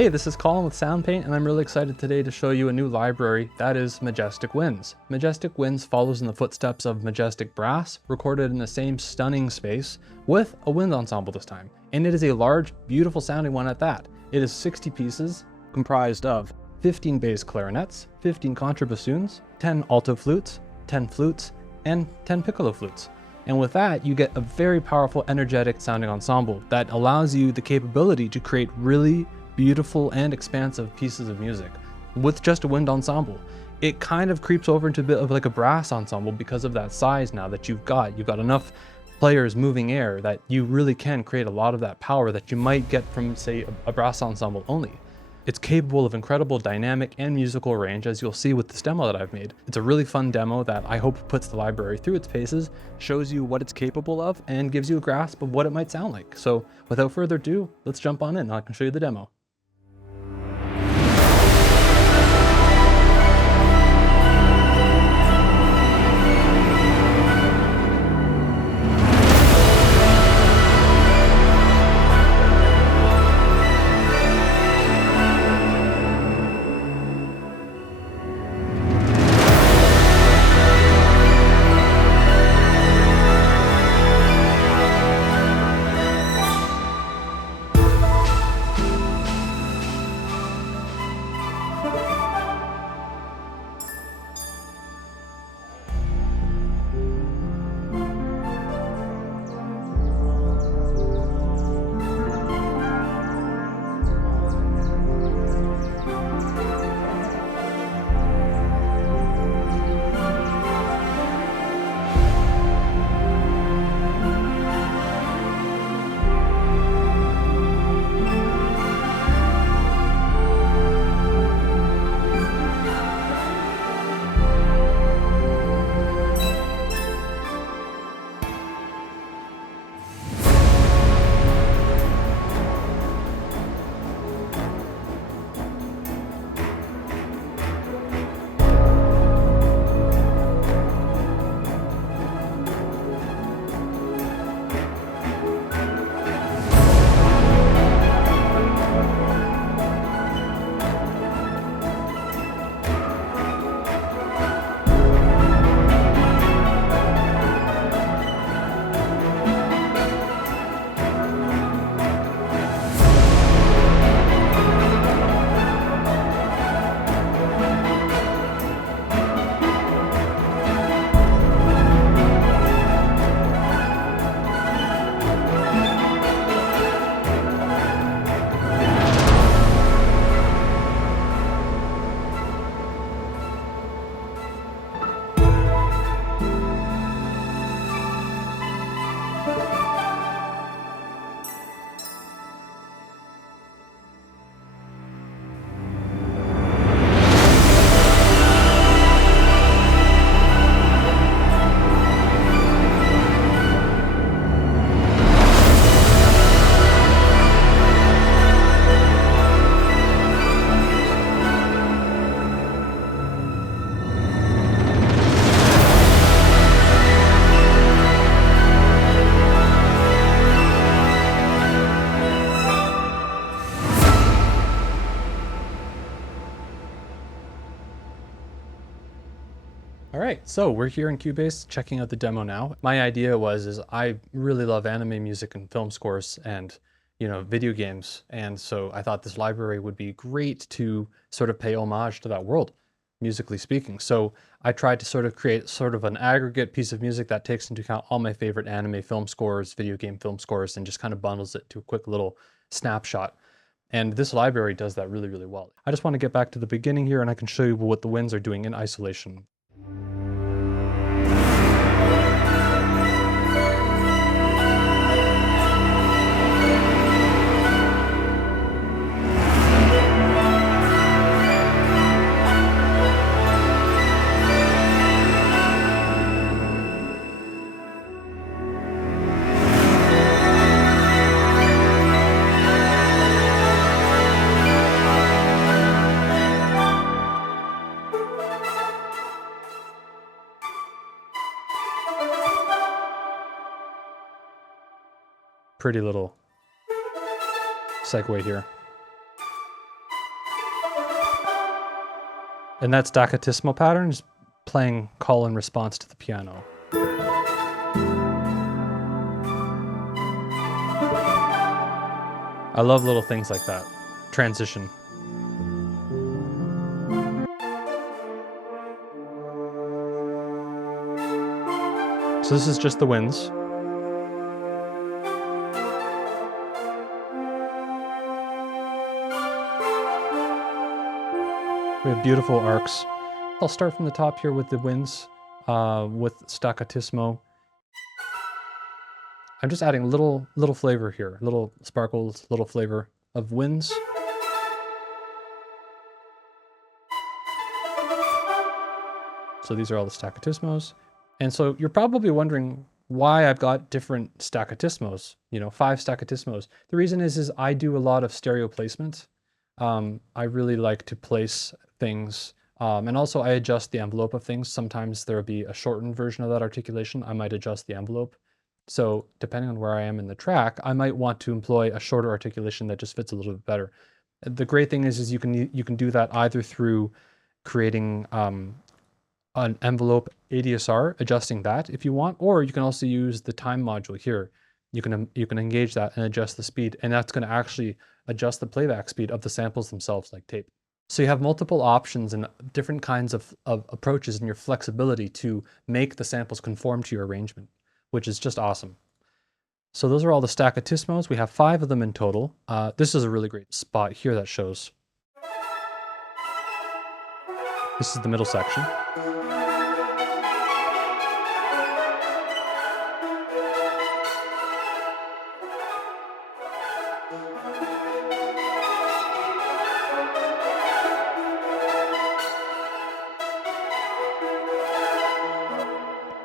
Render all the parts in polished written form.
Hey, this is Colin with Soundpaint, and I'm really excited today to show you a new library that is Majestic Winds. Majestic Winds follows in the footsteps of Majestic Brass, recorded in the same stunning space, with a wind ensemble this time. And it is a large, beautiful sounding one at that. It is 60 pieces, comprised of 15 bass clarinets, 15 contrabassoons, 10 alto flutes, 10 flutes, and 10 piccolo flutes. And with that, you get a very powerful, energetic sounding ensemble that allows you the capability to create really beautiful and expansive pieces of music with just a wind ensemble. It kind of creeps over into a bit of like a brass ensemble because of that size now that you've got. You've got enough players moving air that you really can create a lot of that power that you might get from, say, a brass ensemble only. It's capable of incredible dynamic and musical range, as you'll see with this demo that I've made. It's a really fun demo that I hope puts the library through its paces, shows you what it's capable of, and gives you a grasp of what it might sound like. So without further ado, let's jump on in and I can show you the demo. All right, so we're here in Cubase checking out the demo now. My idea is I really love anime music and film scores and, video games. And so I thought this library would be great to sort of pay homage to that world, musically speaking. So I tried to sort of create sort of an aggregate piece of music that takes into account all my favorite anime film scores, video game film scores, and just kind of bundles it to a quick little snapshot. And this library does that really, really well. I just want to get back to the beginning here and I can show you what the winds are doing in isolation. Pretty little segue here. And that Staccatissimo pattern is playing Colin response to the piano. I love little things like that. Transition. So this is just the winds. We have beautiful arcs. I'll start from the top here with the winds, with Staccatissimo. I'm just adding little flavor here, little sparkles, little flavor of winds. So these are all the Staccattismos. And so you're probably wondering why I've got different Staccattismos, 5 Staccattismos. The reason is I do a lot of stereo placement. I really like to place things, and also I adjust the envelope of things. Sometimes there'll be a shortened version of that articulation. I might adjust the envelope. So depending on where I am in the track, I might want to employ a shorter articulation that just fits a little bit better. The great thing is you can do that either through creating an envelope ADSR, adjusting that if you want, or you can also use the time module here. You can engage that and adjust the speed, and that's going to actually adjust the playback speed of the samples themselves like tape. So you have multiple options and different kinds of approaches in your flexibility to make the samples conform to your arrangement, which is just awesome. So those are all the Staccattismos. We have 5 of them in total. This is a really great spot here that shows. This is the middle section.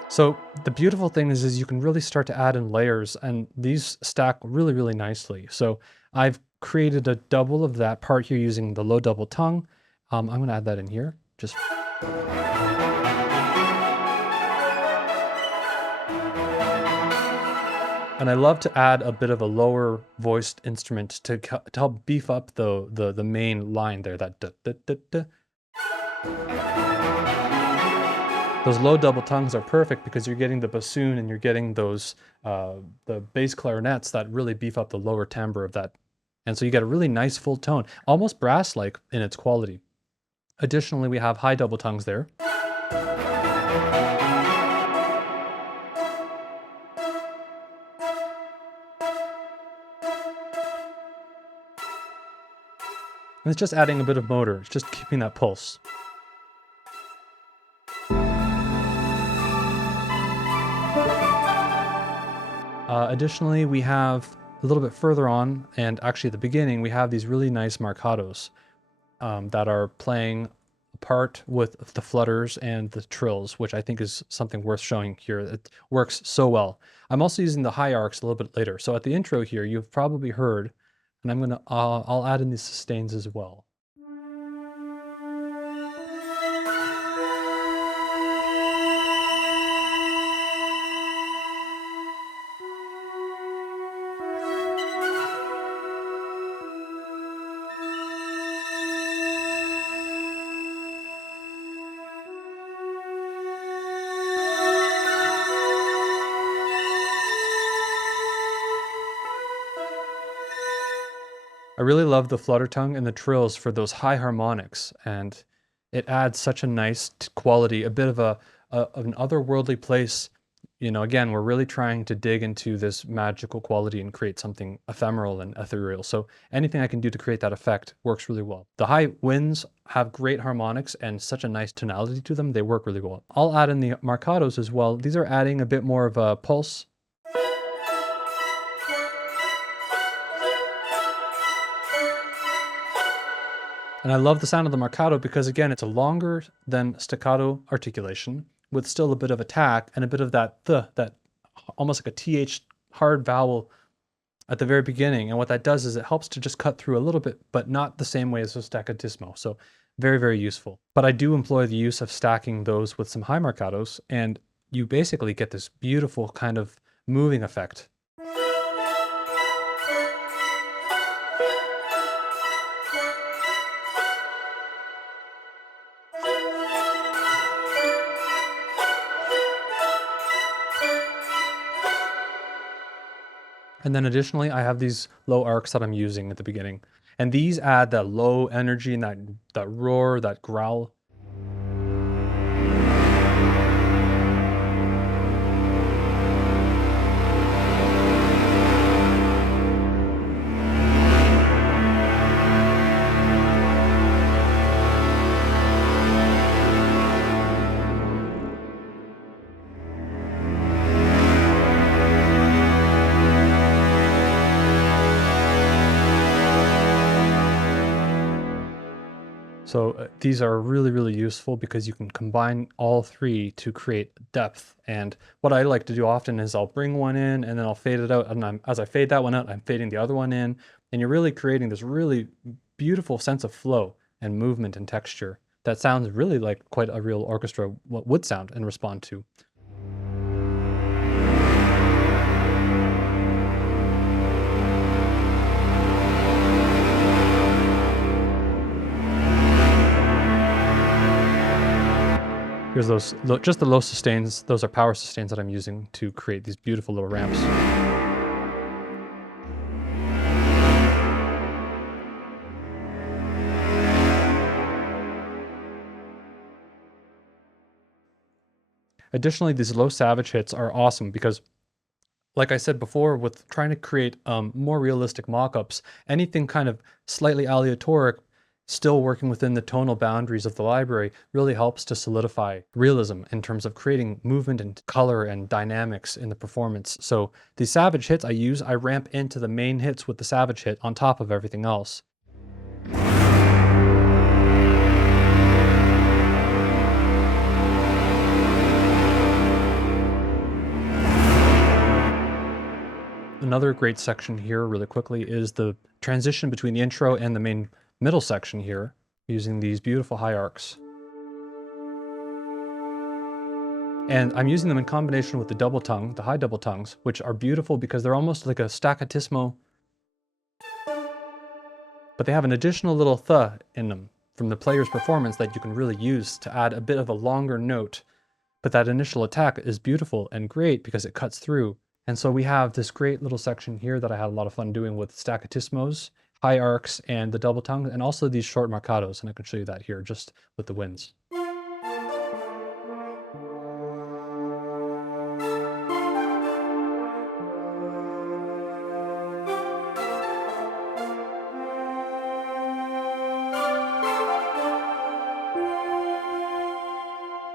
So the beautiful thing is you can really start to add in layers, and these stack really, really nicely. So I've created a double of that part here using the low double tongue. I'm going to add that in here. Just and I love to add a bit of a lower voiced instrument to help beef up the main line there. That da, da, da, da. Those low double tongues are perfect because you're getting the bassoon and you're getting those the bass clarinets that really beef up the lower timbre of that. And so you get a really nice full tone, almost brass-like in its quality. Additionally, we have high double tongues there. And it's just adding a bit of motor. It's just keeping that pulse. Additionally, we have a little bit further on, and actually at the beginning, we have these really nice marcatos that are playing a part with the flutters and the trills, which I think is something worth showing here. It works so well. I'm also using the high arcs a little bit later. So at the intro here, you've probably heard, and I'll add in these sustains as well. I really love the flutter tongue and the trills for those high harmonics, and it adds such a nice quality, a bit of an otherworldly place. Again, we're really trying to dig into this magical quality and create something ephemeral and ethereal. So anything I can do to create that effect works really well. The high winds have great harmonics and such a nice tonality to them. They work really well. I'll add in the marcatos as well. These are adding a bit more of a pulse. And I love the sound of the marcato because, again, it's a longer than staccato articulation with still a bit of attack and a bit of that almost like a TH hard vowel at the very beginning. And what that does is it helps to just cut through a little bit, but not the same way as a Staccatissimo. So very, very useful. But I do employ the use of stacking those with some high marcatos, and you basically get this beautiful kind of moving effect. And then additionally, I have these low arcs that I'm using at the beginning. And these add that low energy and that roar, that growl. So these are really, really useful because you can combine all three to create depth. And what I like to do often is I'll bring one in and then I'll fade it out. And as I fade that one out, I'm fading the other one in. And you're really creating this really beautiful sense of flow and movement and texture that sounds really like quite a real orchestra would sound and respond to. Here's those, just the low sustains. Those are power sustains that I'm using to create these beautiful little ramps. Additionally, these low savage hits are awesome because, like I said before, with trying to create more realistic mock-ups, anything kind of slightly aleatoric, still working within the tonal boundaries of the library, really helps to solidify realism in terms of creating movement and color and dynamics in the performance. So the savage hits I ramp into the main hits with the savage hit on top of everything else. Another great section here really quickly is the transition between the intro and the main middle section here, using these beautiful high arcs. And I'm using them in combination with the double tongue, the high double tongues, which are beautiful because they're almost like a staccatissimo, but they have an additional little th in them from the player's performance that you can really use to add a bit of a longer note. But that initial attack is beautiful and great because it cuts through. And so we have this great little section here that I had a lot of fun doing with staccatismos, high arcs, and the double tongue, and also these short marcatos, and I can show you that here just with the winds.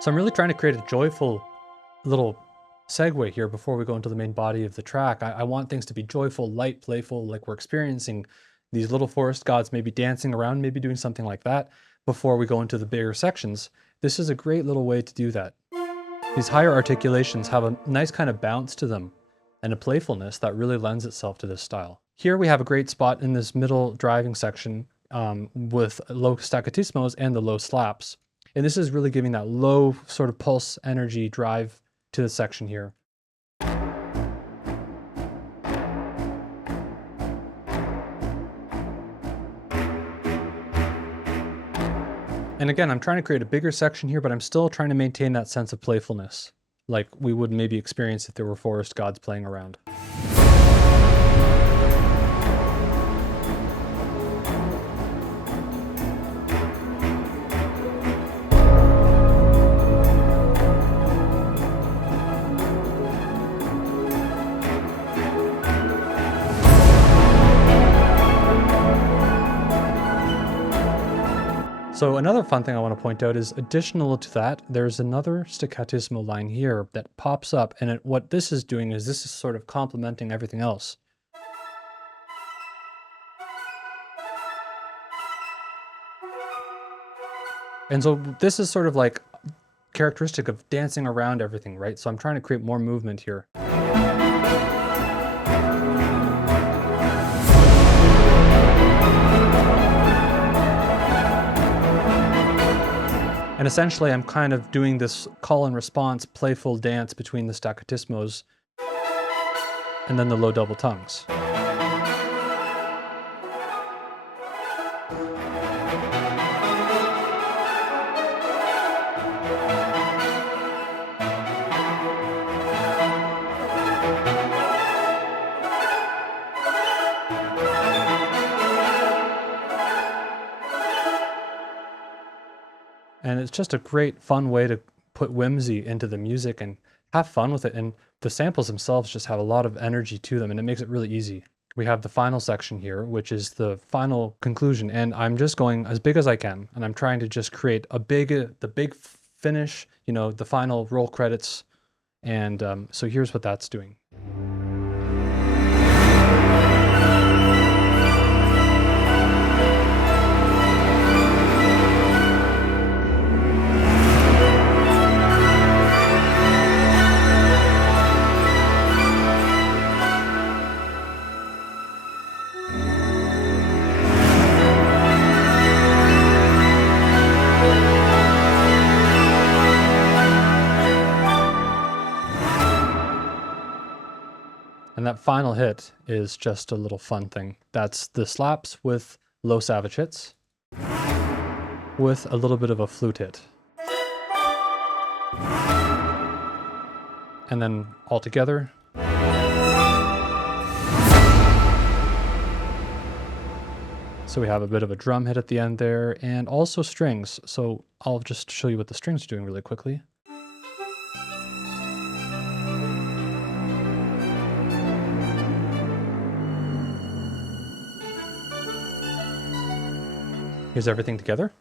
So I'm really trying to create a joyful little segue here before we go into the main body of the track. I want things to be joyful, light, playful, like we're experiencing these little forest gods maybe dancing around, maybe doing something like that before we go into the bigger sections. This is a great little way to do that. These higher articulations have a nice kind of bounce to them and a playfulness that really lends itself to this style. Here we have a great spot in this middle driving section with low staccatissimo and the low slaps. And this is really giving that low sort of pulse energy drive to the section here. And again, I'm trying to create a bigger section here, but I'm still trying to maintain that sense of playfulness, like we would maybe experience if there were forest gods playing around. So another fun thing I want to point out is additional to that, there's another staccatissimo line here that pops up, and what this is doing is this is sort of complementing everything else. And so this is sort of like characteristic of dancing around everything, right? So I'm trying to create more movement here. And essentially, I'm kind of doing this call and response, playful dance between the staccatismos and then the low double tongues. And it's just a great fun way to put whimsy into the music and have fun with it. And the samples themselves just have a lot of energy to them, and it makes it really easy. We have the final section here, which is the final conclusion, and I'm just going as big as I can, and I'm trying to just create the big finish, you know, the final roll credits, and so here's what that's doing. And that final hit is just a little fun thing. That's the slaps with low savage hits with a little bit of a flute hit. And then all together. So we have a bit of a drum hit at the end there, and also strings. So I'll just show you what the strings are doing really quickly. Here's everything together.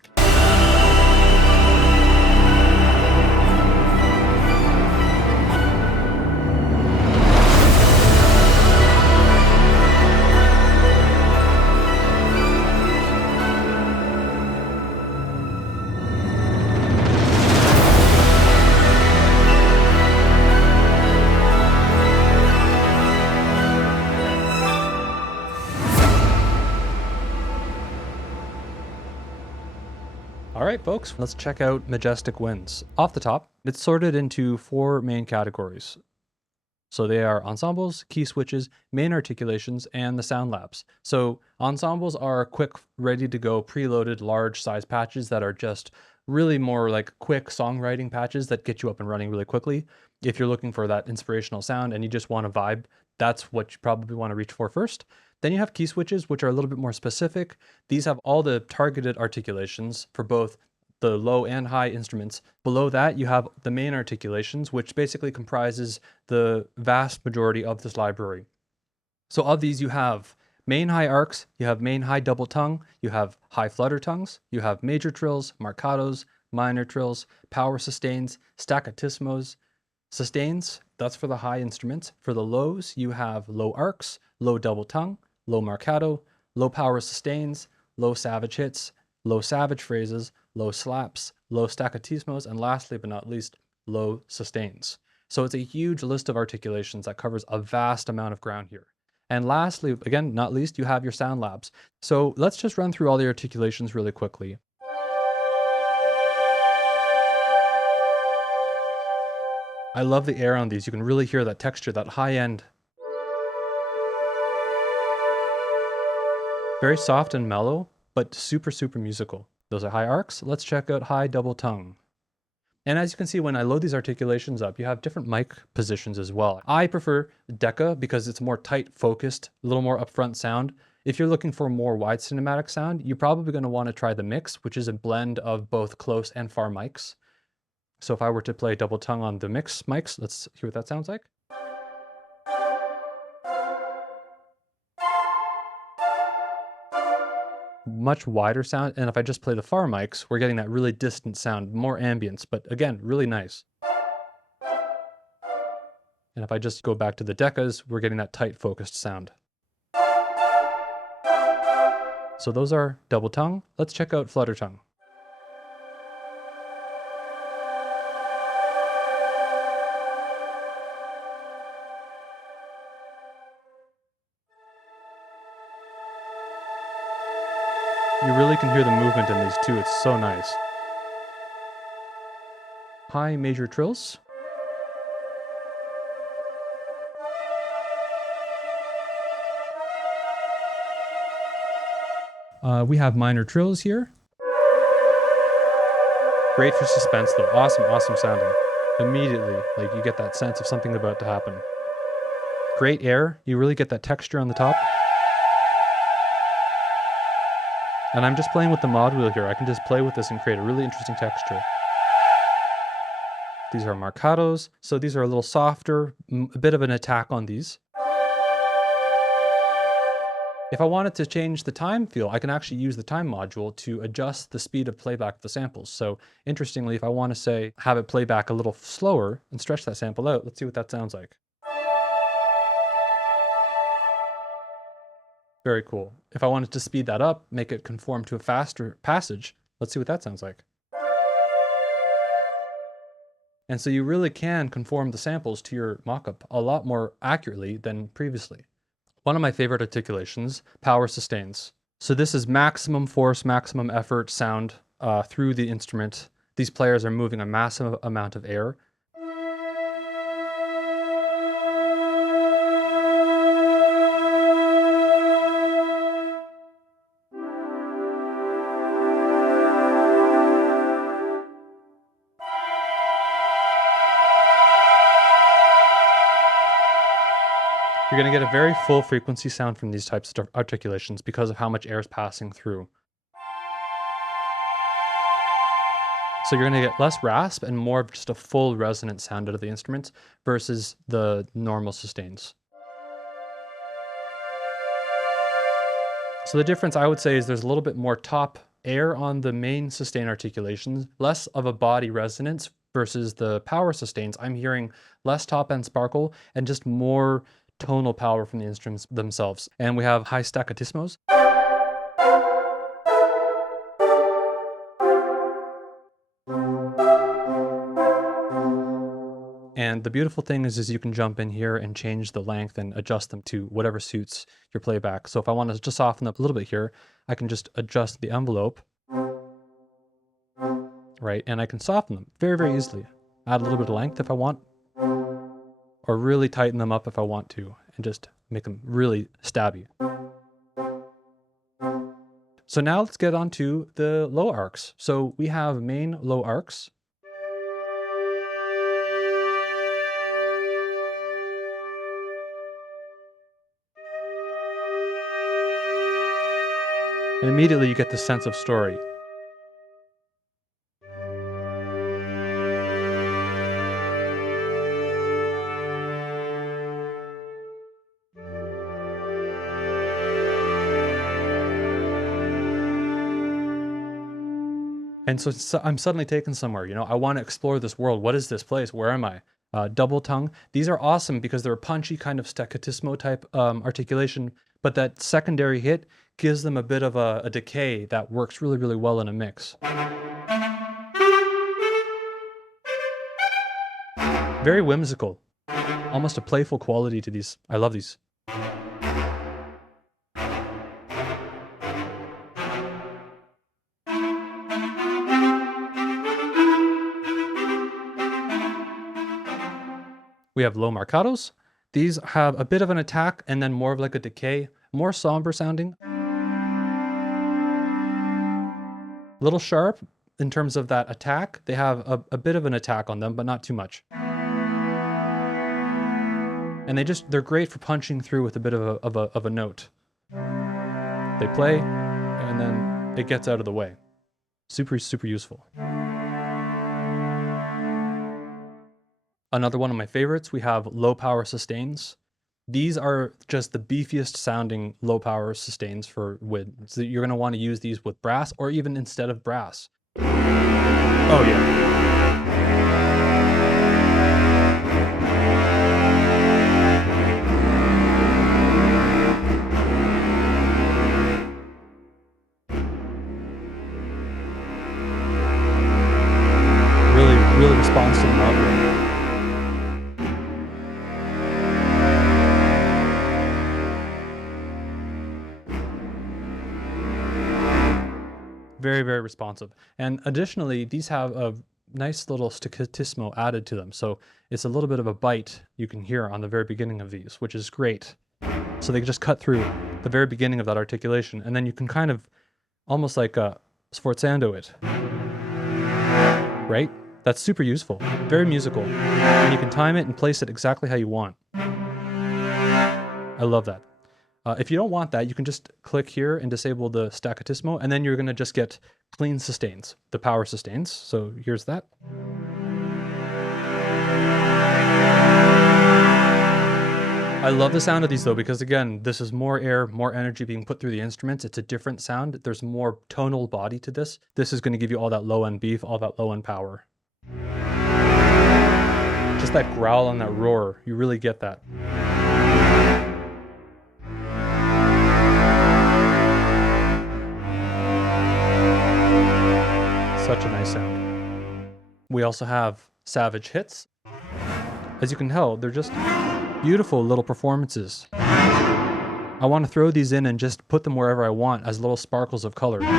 All right, folks, let's check out Majestic Winds. Off the top, it's sorted into 4 main categories. So they are ensembles, key switches, main articulations, and the sound labs. So ensembles are quick, ready to go, preloaded, large size patches that are just really more like quick songwriting patches that get you up and running really quickly. If you're looking for that inspirational sound and you just want to vibe, that's what you probably want to reach for first. Then you have key switches, which are a little bit more specific. These have all the targeted articulations for both the low and high instruments. Below that, you have the main articulations, which basically comprises the vast majority of this library. So of these, you have main high arcs, you have main high double tongue, you have high flutter tongues, you have major trills, marcatos, minor trills, power sustains, staccattissimos. Sustains, that's for the high instruments. For the lows, you have low arcs, low double tongue, low marcato, low power sustains, low savage hits, low savage phrases, low slaps, low staccattissimos, and lastly but not least, low sustains. So it's a huge list of articulations that covers a vast amount of ground here. And lastly, again, not least, you have your sound labs. So let's just run through all the articulations really quickly. I love the air on these. You can really hear that texture, that high end. Very soft and mellow, but super, super musical. Those are high arcs. Let's check out high double tongue. And as you can see, when I load these articulations up, you have different mic positions as well. I prefer Deca because it's more tight focused, a little more upfront sound. If you're looking for more wide cinematic sound, you're probably going to want to try the mix, which is a blend of both close and far mics. So if I were to play double tongue on the mix mics, let's hear what that sounds like. Much wider sound, and if I just play the far mics, we're getting that really distant sound, more ambience, but again, really nice. And if I just go back to the decas, we're getting that tight focused sound. So those are double tongue. Let's check out flutter tongue. You really can hear the movement in these too. It's so nice. High major trills. We have minor trills here. Great for suspense though. Awesome, awesome sounding. Immediately, like you get that sense of something about to happen. Great air. You really get that texture on the top. And I'm just playing with the mod wheel here. I can just play with this and create a really interesting texture. These are marcatos, so these are a little softer, a bit of an attack on these. If I wanted to change the time feel, I can actually use the time module to adjust the speed of playback of the samples. So interestingly, if I want to say, have it play back a little slower and stretch that sample out, let's see what that sounds like. Very cool. If I wanted to speed that up, make it conform to a faster passage, let's see what that sounds like. And so you really can conform the samples to your mockup a lot more accurately than previously. One of my favorite articulations, power sustains. So this is maximum force, maximum effort sound through the instrument. These players are moving a massive amount of air. You're going to get a very full frequency sound from these types of articulations because of how much air is passing through. So you're going to get less rasp and more of just a full resonant sound out of the instrument versus the normal sustains. So the difference I would say is there's a little bit more top air on the main sustain articulations, less of a body resonance versus the power sustains. I'm hearing less top end sparkle and just more tonal power from the instruments themselves. And we have high staccattismos. And the beautiful thing is you can jump in here and change the length and adjust them to whatever suits your playback. So if I want to just soften up a little bit here, I can just adjust the envelope, right? And I can soften them very, very easily. Add a little bit of length if I want, or really tighten them up if I want to, and just make them really stabby. So now let's get on to the low arcs. So we have main low arcs. And immediately you get this sense of story. And so I'm suddenly taken somewhere, you know, I want to explore this world. What is this place? Where am I? Double tongue. These are awesome because they're a punchy kind of staccatissimo type articulation, but that secondary hit gives them a bit of a decay that works really, really well in a mix. Very whimsical, almost a playful quality to these. I love these. We have low marcatos. These have a bit of an attack and then more of like a decay, more somber sounding. A little sharp in terms of that attack. They have a bit of an attack on them, but not too much. And they're great for punching through with a bit of a note. They play and then it gets out of the way. Super, super useful. Another one of my favorites, we have low power sustains. These are just the beefiest sounding low power sustains for winds. So you're going to want to use these with brass or even instead of brass. Oh yeah. Really responds to the model. Very, very responsive. And additionally, these have a nice little staccatissimo added to them. So it's a little bit of a bite you can hear on the very beginning of these, which is great. So they just cut through the very beginning of that articulation. And then you can kind of almost like sforzando it, right? That's super useful, very musical. And you can time it and place it exactly how you want. I love that. If you don't want that, you can just click here and disable the Staccatissimo, and then you're going to just get clean sustains, the power sustains. So here's that. I love the sound of these though, because again, this is more air, more energy being put through the instruments. It's a different sound. There's more tonal body to this. This is going to give you all that low end beef, all that low end power. Just that growl and that roar, you really get that. Such a nice sound. We also have Savage Hits. As you can tell, they're just beautiful little performances. I want to throw these in and just put them wherever I want as little sparkles of color. And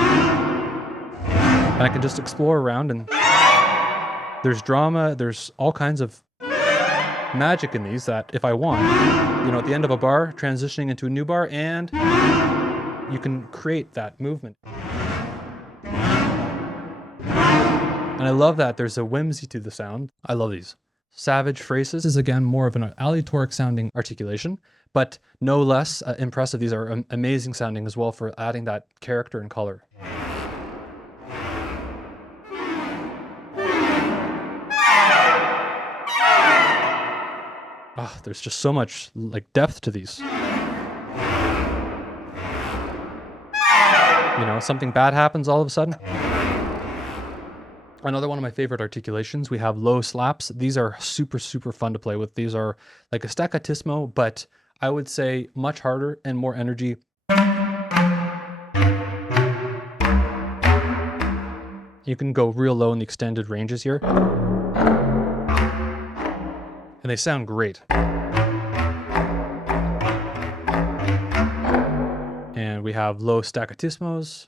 I can just explore around, and there's drama, there's all kinds of magic in these that if I want, you know, at the end of a bar, transitioning into a new bar, and you can create that movement. And I love that there's a whimsy to the sound. I love these. Savage Phrases is again more of an aleatoric sounding articulation, but no less impressive. These are amazing sounding as well for adding that character and color. Oh, there's just so much like depth to these. You know, something bad happens all of a sudden. Another one of my favorite articulations, we have low slaps. These are super, super fun to play with. These are like a Staccatissimo, but I would say much harder and more energy. You can go real low in the extended ranges here. And they sound great. And we have low Staccattissimos.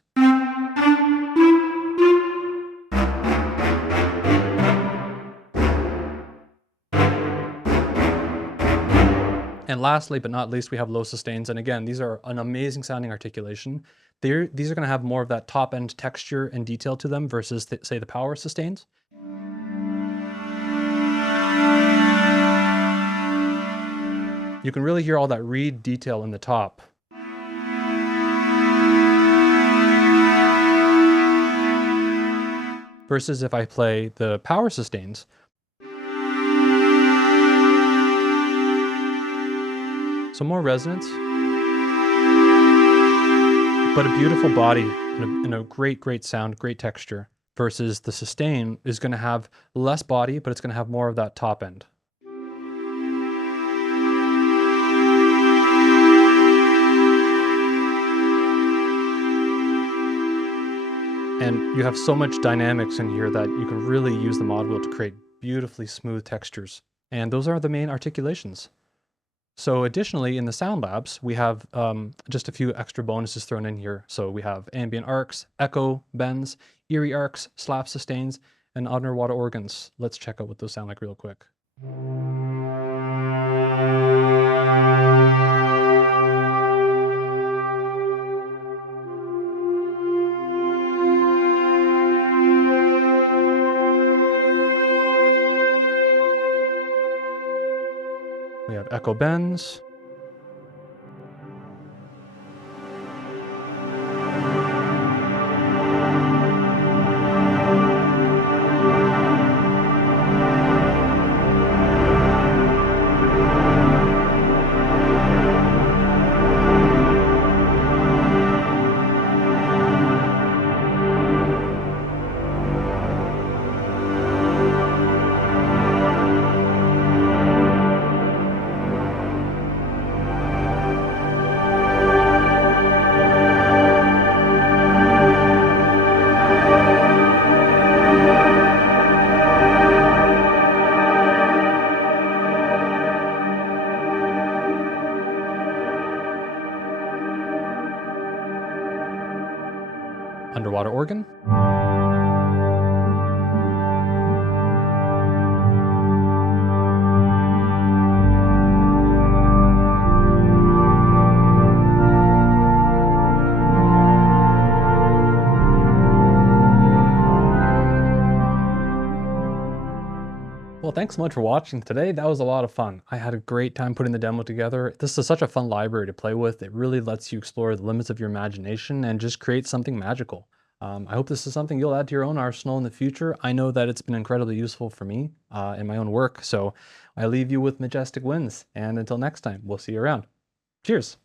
And lastly, but not least, we have low sustains. And again, these are an amazing sounding articulation. These are going to have more of that top end texture and detail to them versus, say, the power sustains. You can really hear all that reed detail in the top. Versus if I play the power sustains. So more resonance, but a beautiful body and a great, great sound, great texture. Versus the sustain is going to have less body, but it's going to have more of that top end. And you have so much dynamics in here that you can really use the mod wheel to create beautifully smooth textures. And those are the main articulations. So additionally, in the sound labs, we have just a few extra bonuses thrown in here. So we have ambient arcs, echo bends, eerie arcs, slap sustains, and underwater organs. Let's check out what those sound like real quick. We have echo bends. Underwater organ. Well, thanks so much for watching today. That was a lot of fun. I had a great time putting the demo together. This is such a fun library to play with. It really lets you explore the limits of your imagination and just create something magical. I hope this is something you'll add to your own arsenal in the future. I know that it's been incredibly useful for me in my own work. So I leave you with Majestic Winds. And until next time, we'll see you around. Cheers.